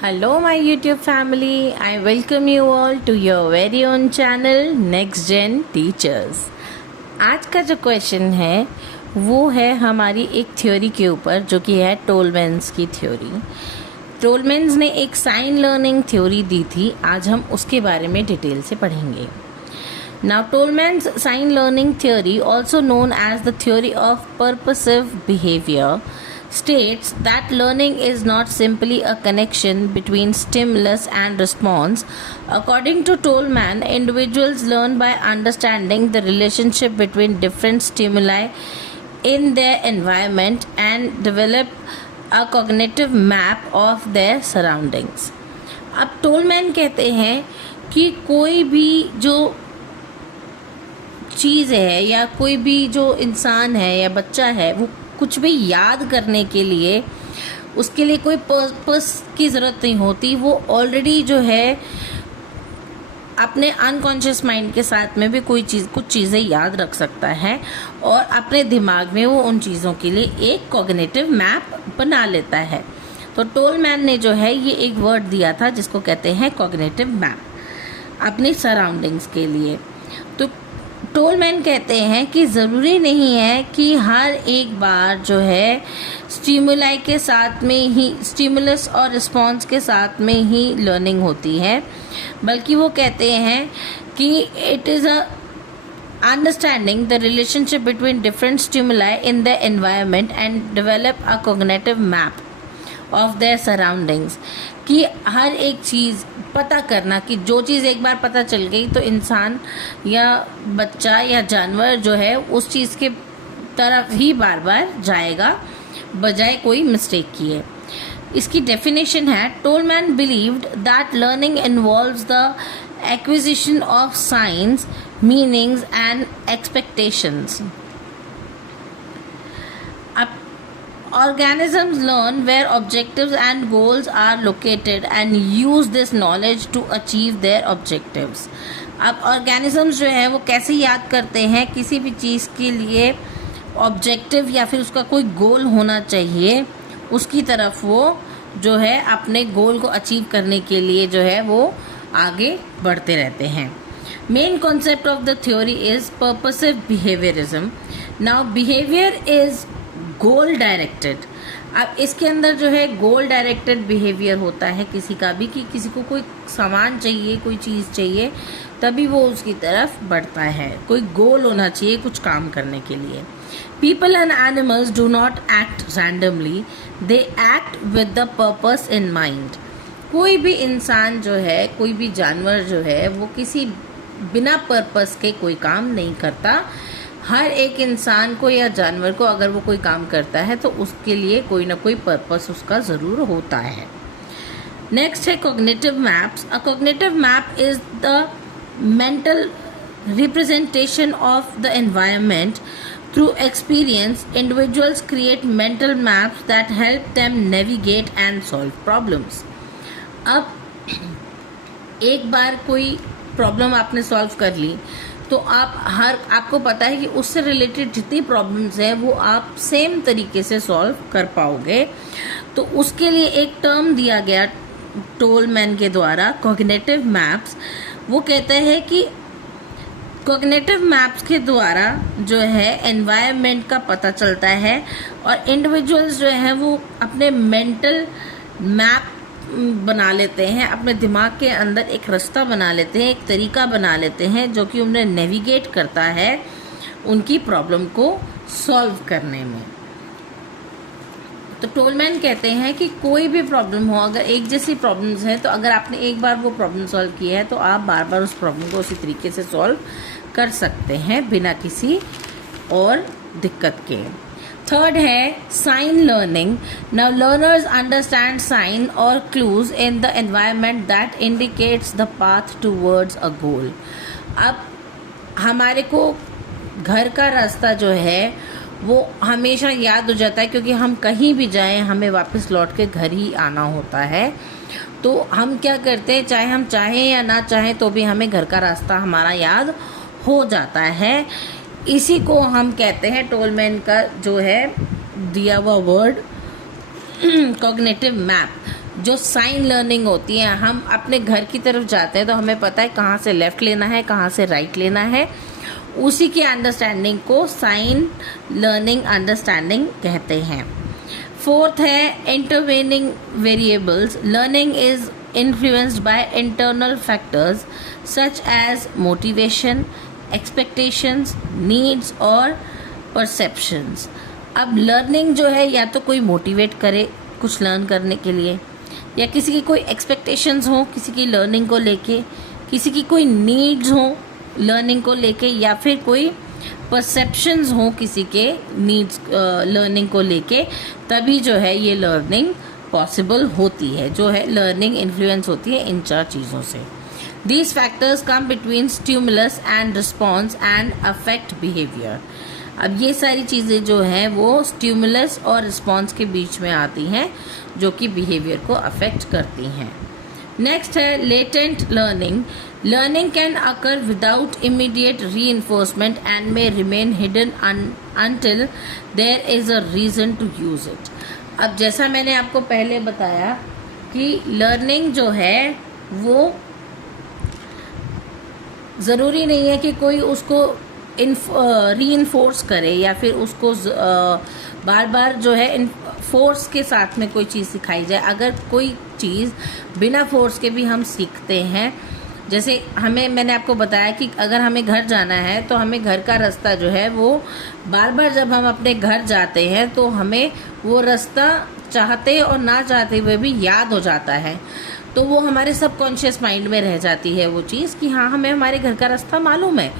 Hello, my YouTube family. I welcome you all to your very own channel Next Gen Teachers. आज का जो question है वो है हमारी एक थ्योरी के ऊपर, जो कि है टोलमैन्स की थ्योरी। टोलमैन्स ने एक साइन लर्निंग थ्योरी दी थी, आज हम उसके बारे में डिटेल से पढ़ेंगे। Now, Tolman's sign learning theory, also known as the theory of purposive behavior, states that learning is not simply a connection between stimulus and response. According to Tolman, individuals learn by understanding the relationship between different stimuli in their environment and develop a cognitive map of their surroundings. अब Tolman कहते हैं कि कोई भी जो चीज़ है या कोई भी जो इंसान है या बच्चा है, वो कुछ भी याद करने के लिए उसके लिए कोई पर्पस की ज़रूरत नहीं होती। वो ऑलरेडी जो है अपने अनकॉन्शियस माइंड के साथ में भी कुछ चीज़ें याद रख सकता है और अपने दिमाग में वो उन चीज़ों के लिए एक कॉग्निटिव मैप बना लेता है। तो टोलमैन ने जो है ये एक वर्ड दिया था जिसको कहते हैं कॉग्निटिव मैप अपनी सराउंडिंग्स के लिए। तो टोलमैन कहते हैं कि ज़रूरी नहीं है कि हर एक बार जो है स्टिमुलाई के साथ में ही, स्टिमुलस और रिस्पॉन्स के साथ में ही लर्निंग होती है, बल्कि वो कहते हैं कि it is a understanding the relationship between different stimuli in the environment and develop a cognitive map of their surroundings. कि हर एक चीज़ पता करना, कि जो चीज़ एक बार पता चल गई तो इंसान या बच्चा या जानवर जो है उस चीज़ के तरफ ही बार बार जाएगा बजाय कोई मिस्टेक किए। इसकी डेफिनेशन है, Tolman believed that learning involves the acquisition of science, meanings and expectations. Organisms learn where objectives and goals are located and use this knowledge to achieve their objectives. अब organisms जो है वो कैसे याद करते हैं, किसी भी चीज़ के लिए ऑब्जेक्टिव या फिर उसका कोई गोल होना चाहिए, उसकी तरफ वो जो है अपने गोल को अचीव करने के लिए जो है वो आगे बढ़ते रहते हैं। Main concept of the theory is purposive behaviourism. Now behaviour is goal directed. अब इसके अंदर जो है गोल डायरेक्टेड बिहेवियर होता है किसी का भी, कि किसी को कोई सामान चाहिए, कोई चीज़ चाहिए, तभी वो उसकी तरफ बढ़ता है। कोई गोल होना चाहिए कुछ काम करने के लिए। People and animals do not act randomly, they act with the purpose in mind. कोई भी इंसान जो है, कोई भी जानवर जो है, वो किसी बिना पर्पस के कोई काम नहीं करता। हर एक इंसान को या जानवर को अगर वो कोई काम करता है तो उसके लिए कोई ना कोई पर्पस उसका ज़रूर होता है। नेक्स्ट है cognitive maps. A cognitive map is the mental representation of the environment. Through experience individuals create mental maps that help them navigate and solve problems. अब एक बार कोई प्रॉब्लम आपने सॉल्व कर ली तो आपको पता है कि उससे रिलेटेड जितनी प्रॉब्लम्स हैं वो आप सेम तरीके से सॉल्व कर पाओगे। तो उसके लिए एक टर्म दिया गया टोलमैन के द्वारा, कॉग्निटिव मैप्स। वो कहता है कि कॉग्निटिव मैप्स के द्वारा जो है एनवायरनमेंट का पता चलता है और इंडिविजुअल्स जो है वो अपने मेंटल मैप बना लेते हैं, अपने दिमाग के अंदर एक रास्ता बना लेते हैं, एक तरीका बना लेते हैं जो कि उन्हें नेविगेट करता है उनकी प्रॉब्लम को सॉल्व करने में। तो टोलमैन कहते हैं कि कोई भी प्रॉब्लम हो, अगर एक जैसी प्रॉब्लम्स हैं तो अगर आपने एक बार वो प्रॉब्लम सॉल्व की है तो आप बार बार उस प्रॉब्लम को उसी तरीके से सॉल्व कर सकते हैं बिना किसी और दिक्कत के। थर्ड है sign learning. Now learners understand sign और clues in the environment that indicates the path towards a goal. अब हमारे को घर का रास्ता जो है वो हमेशा याद हो जाता है, क्योंकि हम कहीं भी जाएं हमें वापस लौट के घर ही आना होता है। तो हम क्या करते हैं, चाहे हम चाहें या ना चाहें तो भी हमें घर का रास्ता हमारा याद हो जाता है। इसी को हम कहते हैं टोलमैन का जो है दिया हुआ वर्ड कॉग्निटिव मैप। जो साइन लर्निंग होती है, हम अपने घर की तरफ जाते हैं तो हमें पता है कहाँ से लेफ़्ट लेना है, कहाँ से राइट लेना है, उसी की अंडरस्टैंडिंग को साइन लर्निंग अंडरस्टैंडिंग कहते हैं। फोर्थ है intervening variables. Learning is influenced by internal factors such as motivation, expectations, needs और परसेप्शंस। अब लर्निंग जो है या तो कोई मोटिवेट करे कुछ लर्न करने के लिए, या किसी की कोई एक्सपेक्टेशंस हो किसी की लर्निंग को लेके, किसी की कोई नीड्स हो लर्निंग को लेके, या फिर कोई परसेप्शंस हो किसी के नीड्स लर्निंग को लेके, तभी जो है ये लर्निंग पॉसिबल होती है, जो है लर्निंग इन्फ्लुएंस होती है इन 4 चीज़ों से। These factors come between stimulus and response and affect behavior. अब ये सारी चीज़ें जो हैं वो स्टिमुलस और रिस्पॉन्स के बीच में आती हैं, जो कि बिहेवियर को अफेक्ट करती हैं। नेक्स्ट है latent learning. Learning can occur without immediate reinforcement and may remain hidden until there is a reason to use it. अब जैसा मैंने आपको पहले बताया कि लर्निंग जो है वो ज़रूरी नहीं है कि कोई उसको रीइंफोर्स करे या फिर उसको बार बार जो है फोर्स के साथ में कोई चीज़ सिखाई जाए। अगर कोई चीज़ बिना फोर्स के भी हम सीखते हैं, जैसे मैंने आपको बताया कि अगर हमें घर जाना है तो हमें घर का रास्ता जो है वो बार बार जब हम अपने घर जाते हैं तो हमें वो रास्ता चाहते और ना चाहते हुए भी याद हो जाता है, तो वो हमारे सबकॉन्शियस माइंड में रह जाती है वो चीज़ कि हाँ हमें हमारे घर का रास्ता मालूम है,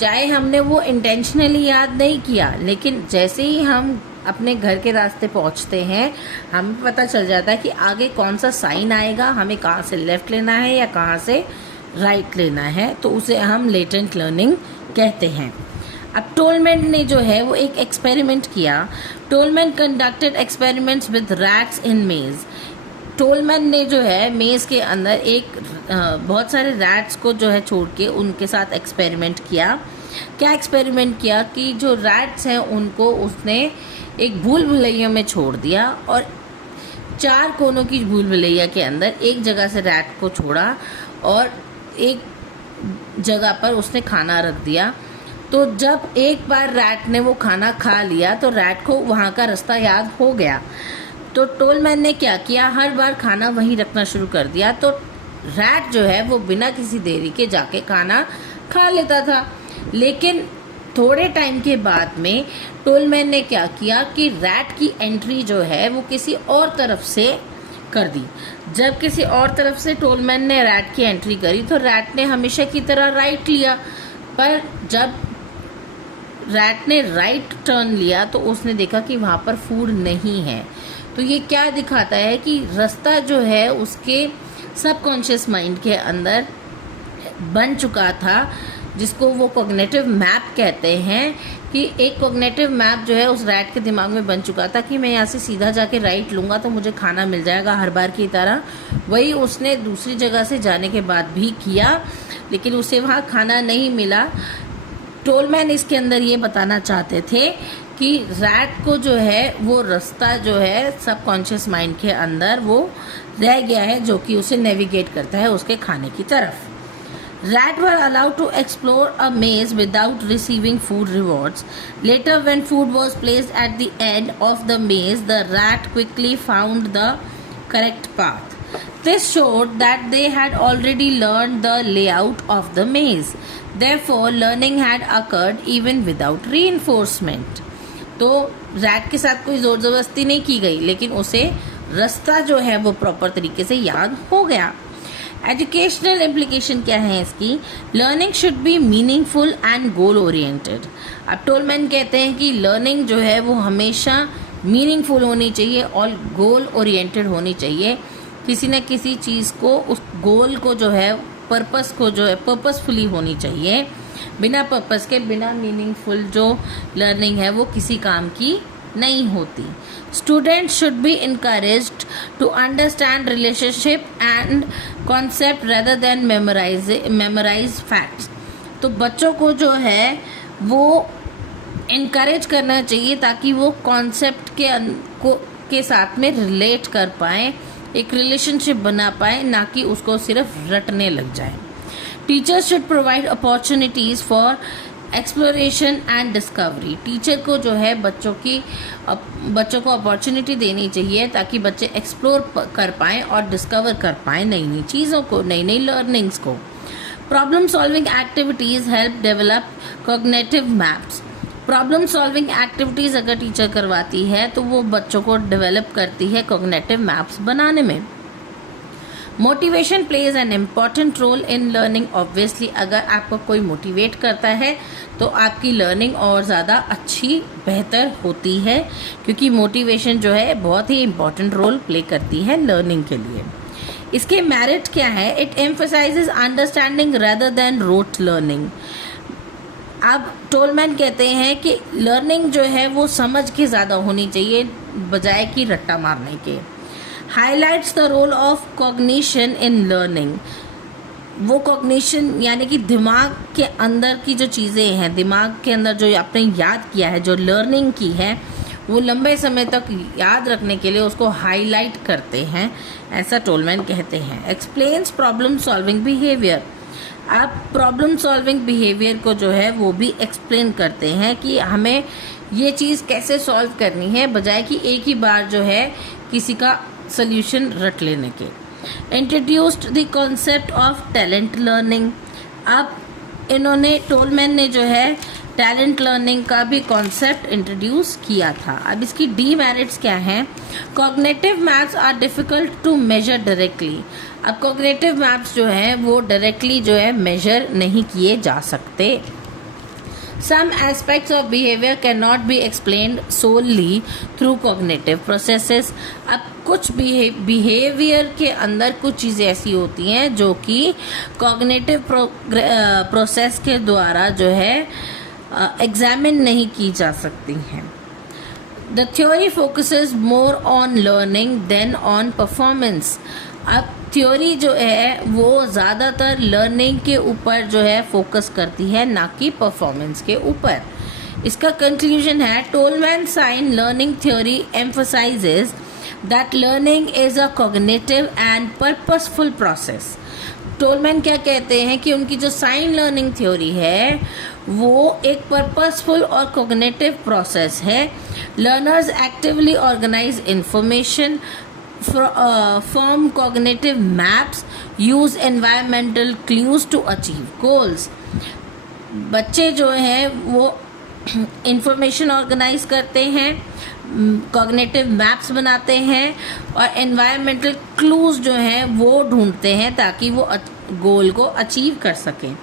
चाहे हमने वो इंटेंशनली याद नहीं किया, लेकिन जैसे ही हम अपने घर के रास्ते पहुंचते हैं हमें पता चल जाता है कि आगे कौन सा साइन आएगा, हमें कहाँ से लेफ़्ट लेना है या कहाँ से राइट लेना है, तो उसे हम लेटेंट लर्निंग कहते हैं। अब टोलमैन ने जो है वो एक एक्सपेरिमेंट किया। Tolman conducted experiments with rats इन मेज। टोलमैन ने जो है मेज के अंदर बहुत सारे रैट्स को जो है छोड़ के उनके साथ एक्सपेरिमेंट किया। क्या एक्सपेरिमेंट किया कि जो रैट्स हैं उनको उसने एक भूल भुलैया में छोड़ दिया और 4 कोनों की भूल भुलैया के अंदर एक जगह से रैट को छोड़ा और एक जगह पर उसने खाना रख दिया। तो जब एक बार रैट ने वो खाना खा लिया तो रैट को वहाँ का रास्ता याद हो गया। तो टोलमैन ने क्या किया, हर बार खाना वहीं रखना शुरू कर दिया, तो रैट जो है वो बिना किसी देरी के जाके खाना खा लेता था। लेकिन थोड़े टाइम के बाद में टोलमैन ने क्या किया कि रैट की एंट्री जो है वो किसी और तरफ से कर दी। जब किसी और तरफ से टोलमैन ने रैट की एंट्री करी तो रैट ने हमेशा की तरह राइट लिया, पर जब रैट ने राइट टर्न लिया तो उसने देखा कि वहाँ पर फूड नहीं है। तो ये क्या दिखाता है कि रास्ता जो है उसके सबकॉन्शियस माइंड के अंदर बन चुका था, जिसको वो कॉग्निटिव मैप कहते हैं, कि एक कॉग्निटिव मैप जो है उस रैट के दिमाग में बन चुका था कि मैं यहाँ से सीधा जाके राइट लूँगा तो मुझे खाना मिल जाएगा हर बार की तरह। वही उसने दूसरी जगह से जाने के बाद भी किया, लेकिन उसे वहाँ खाना नहीं मिला। टोलमैन इसके अंदर ये बताना चाहते थे कि रैट को जो है वो रास्ता जो है सबकॉन्शियस माइंड के अंदर वो रह गया है, जो कि उसे नेविगेट करता है उसके खाने की तरफ। Rats were allowed to explore a maze without receiving food rewards. Later, when food was placed at the end of the maze, the rat quickly found the correct path. This showed that they had already learned the layout of the maze. Therefore, learning had occurred even without reinforcement. तो rat के साथ कोई जोर जबरदस्ती नहीं की गई, लेकिन उसे रास्ता जो है वो प्रॉपर तरीके से याद हो गया। एजुकेशनल इम्प्लीकेशन क्या है इसकी? Learning should be meaningful and goal oriented. अब टोलमैन कहते हैं कि लर्निंग जो है वो हमेशा मीनिंगफुल होनी चाहिए और गोल ओरिएंटेड होनी चाहिए। किसी न किसी चीज़ को, उस गोल को जो है, पर्पस को जो है पर्पसफुली होनी चाहिए। बिना पर्पस के, बिना मीनिंगफुल जो लर्निंग है वो किसी काम की नहीं होती। Students should be encouraged to understand relationship and concept rather than memorize facts. तो बच्चों को जो है वो encourage करना चाहिए ताकि वो concept के साथ में relate कर पाएँ एक रिलेशनशिप बना पाए, ना कि उसको सिर्फ रटने लग जाए। Teachers should provide opportunities for exploration and discovery. Teacher को जो है बच्चों को अपॉर्चुनिटी देनी चाहिए ताकि बच्चे एक्सप्लोर कर पाएँ और डिस्कवर कर पाएँ नई नई चीज़ों को, नई नई लर्निंग्स को। Problem solving activities help develop cognitive maps. Problem solving activities अगर टीचर करवाती है तो वो बच्चों को डेवलप करती है कॉग्निटिव मैप्स बनाने में। Motivation plays an important role in learning. Obviously अगर आपको कोई मोटिवेट करता है तो आपकी लर्निंग और ज़्यादा अच्छी बेहतर होती है, क्योंकि मोटिवेशन जो है बहुत ही इम्पॉर्टेंट रोल प्ले करती है लर्निंग के लिए। इसके मेरिट क्या है? It emphasises understanding rather than rote learning. अब टोलमैन कहते हैं कि लर्निंग जो है वो समझ के ज़्यादा होनी चाहिए बजाय कि रट्टा मारने के। Highlights the role of cognition in learning. वो कॉग्निशन यानी कि दिमाग के अंदर की जो चीज़ें हैं, दिमाग के अंदर जो आपने याद किया है, जो लर्निंग की है, वो लंबे समय तक याद रखने के लिए उसको हाईलाइट करते हैं, ऐसा टोलमैन कहते हैं। Explains problem solving behaviour. आप प्रॉब्लम सॉल्विंग बिहेवियर को जो है वो भी एक्सप्लेन करते हैं कि हमें ये चीज़ कैसे सॉल्व करनी है, बजाय कि एक ही बार जो है किसी का सोल्यूशन रट लेने के। Introduced the concept of talent learning. अब इन्होंने टोलमैन ने जो है टैलेंट लर्निंग का भी कॉन्सेप्ट इंट्रोड्यूस किया था। अब इसकी डीमेरिट्स क्या हैं? Cognitive maps are difficult to measure directly. अब कॉग्निटिव मैप्स जो हैं वो डायरेक्टली जो है मेजर नहीं किए जा सकते। Some aspects of behavior cannot be explained solely through cognitive processes। अब कुछ बिहेवियर के अंदर कुछ चीज़ें ऐसी होती हैं जो कि कॉग्निटिव प्रोसेस के द्वारा जो है एग्जामिन नहीं की जा सकती हैं। The theory focuses more on learning than on performance. अब थ्योरी जो है वो ज़्यादातर लर्निंग के ऊपर जो है फोकस करती है, ना कि परफॉर्मेंस के ऊपर। इसका कंक्लूजन है Tolman sign learning theory emphasises that learning is a cognitive and purposeful process. Tolman क्या कहते हैं कि उनकी जो साइन लर्निंग थ्योरी है वो एक पर्पसफुल और कॉग्निटिव प्रोसेस है। Learners actively organise information, form cognitive maps, use environmental clues to achieve goals। बच्चे जो हैं वो इंफॉर्मेशन ऑर्गेनाइज करते हैं, कॉग्निटिव मैप्स बनाते हैं और एनवायरमेंटल क्लूज जो हैं वो ढूंढते हैं ताकि वो गोल को अचीव कर सकें।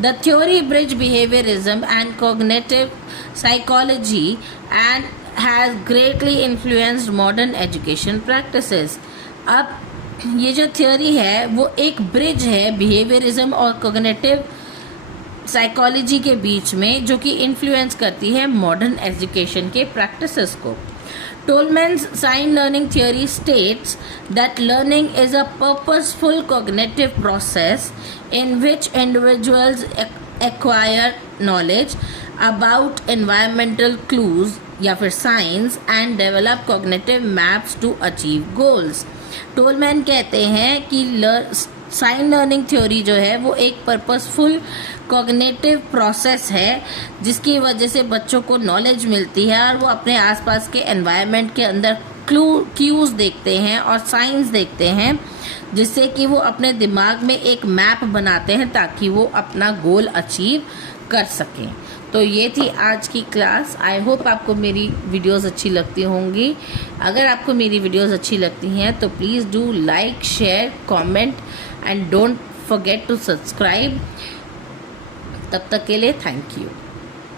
The theory bridge behaviourism and cognitive psychology and has greatly influenced modern education practices। अब ये जो थ्योरी है वो एक ब्रिज है बिहेवियरिज्म और कॉग्निटिव साइकोलॉजी के बीच में, जो कि इन्फ्लुएंस करती है मॉडर्न एजुकेशन के प्रैक्टिसेस को। Tolman's sign learning theory states that learning is a purposeful cognitive process in which individuals acquire knowledge about environmental clues या फिर signs and develop cognitive maps to achieve goals. Tolman कहते हैं कि sign learning theory जो है वो एक purposeful cognitive process है जिसकी वजह से बच्चों को नॉलेज मिलती है और वो अपने आसपास के एनवायरनमेंट के अंदर क्यूज देखते हैं और साइंस देखते हैं, जिससे कि वो अपने दिमाग में एक मैप बनाते हैं ताकि वो अपना गोल अचीव कर सकें। तो ये थी आज की क्लास। आई होप आपको मेरी वीडियोस अच्छी लगती होंगी। अगर आपको मेरी वीडियोस अच्छी लगती हैं तो please do like, share, comment and don't forget to subscribe. तब तक के लिए थैंक यू।